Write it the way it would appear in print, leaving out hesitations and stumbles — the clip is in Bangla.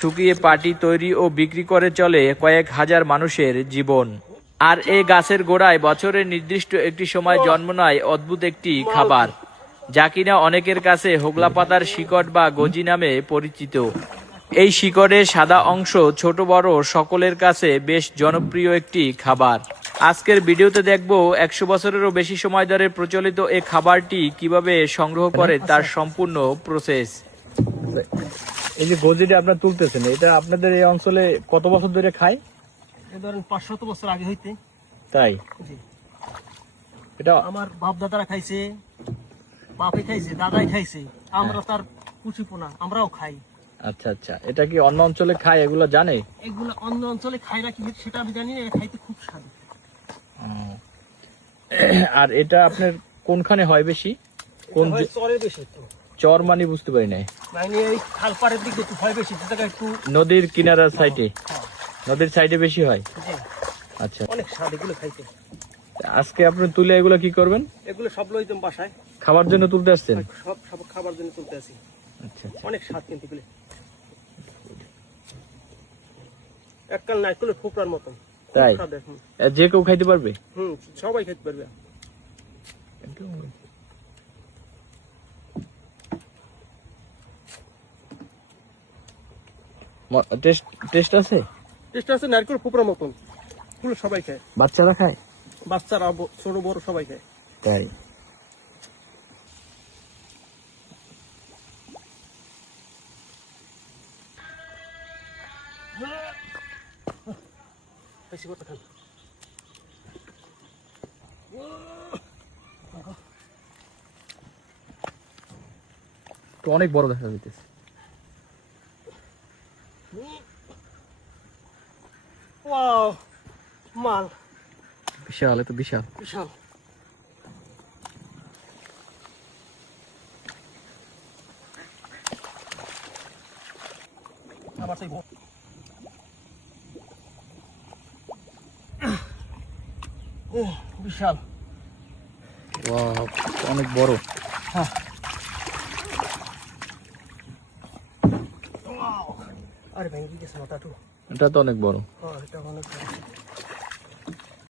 শুকিয়ে পাটি তৈরি ও বিক্রি করে চলে কয়েক হাজার মানুষের জীবন। আর এই গাছের গোড়ায় বছরের নির্দিষ্ট একটি সময় জন্ম নেয় অদ্ভুত একটি খাবার, যা কিনা অনেকের কাছে হোগলা পাতার শিকড় বা গজি নামে পরিচিত। এই শিকড়ের সাদা অংশ ছোট বড় সকলের কাছে বেশ জনপ্রিয় একটি খাবার। আজকের ভিডিওতে দেখব 100 বছরেরও বেশি সময় ধরে প্রচলিত এই খাবারটি কিভাবে সংগ্রহ করে তার সম্পূর্ণ প্রসেস। এই যে গজিটা আপনারা তুলতেছেন, এটা আপনাদের এই অঞ্চলে কত বছর ধরে খায়? এই ধরেন 500 বছর আগে হইতে। তাই এটা আমার বাপ দাদারা খাইছে, বাপে খাইছে, দাদাই খাইছে, আমরা তার পুচিপোনা আমরাও খাই। আচ্ছা আচ্ছা, এটা কি অন্য অঞ্চলে খায় এগুলো জানে? এগুলো অন্য অঞ্চলে খাই না কি সেটা আমি জানি না, এটা খাইতে খুব স্বাদ। আর এটা আপনার কোনখানে হয় বেশি? কোন চরে বেশি তো? চর মানে বুঝতে পারি নাই। মানে এই খালপাড়ের দিকে একটু হয় বেশি, যে জায়গায় একটু নদীর কিনারার সাইডে, হ্যাঁ, নদীর সাইডে বেশি হয়। জি, আচ্ছা, অনেক স্বাদ এগুলো খাইতে। আজকে আপনি তুলে এগুলো কি করবেন? এগুলো সব লইতাম বাসায়, খাবার জন্য তুলতে আসছেন? সব সব খাবার জন্য তুলতে আসি। আচ্ছা আচ্ছা, অনেক স্বাদ কিন্তু এগুলো, এককাল নারকেলের ফোকরার মতন। তাই যে কেউ খাইতে পারবে? সবাই খাইতে পারবে। টেস্ট আছে? টেস্ট আছে নারকেল ফোকরার মতন, পুরো সবাই খায়। বাচ্চারা খায়? বাচ্চারা ছোট বড় সবাই খায়। তাই বেশি করতে খান। তো অনেক বড় দেখা যাইতেছে। ওয়াও, মাল বিশাল, এত বিশাল। বিশাল। আবার সেই বিশাল। ওয়াও, অনেক বড়। হ্যাঁ, আরে ভেঙে গেছে মাথাটু। এটা তো অনেক বড়। হ্যাঁ, এটা অনেক বড়।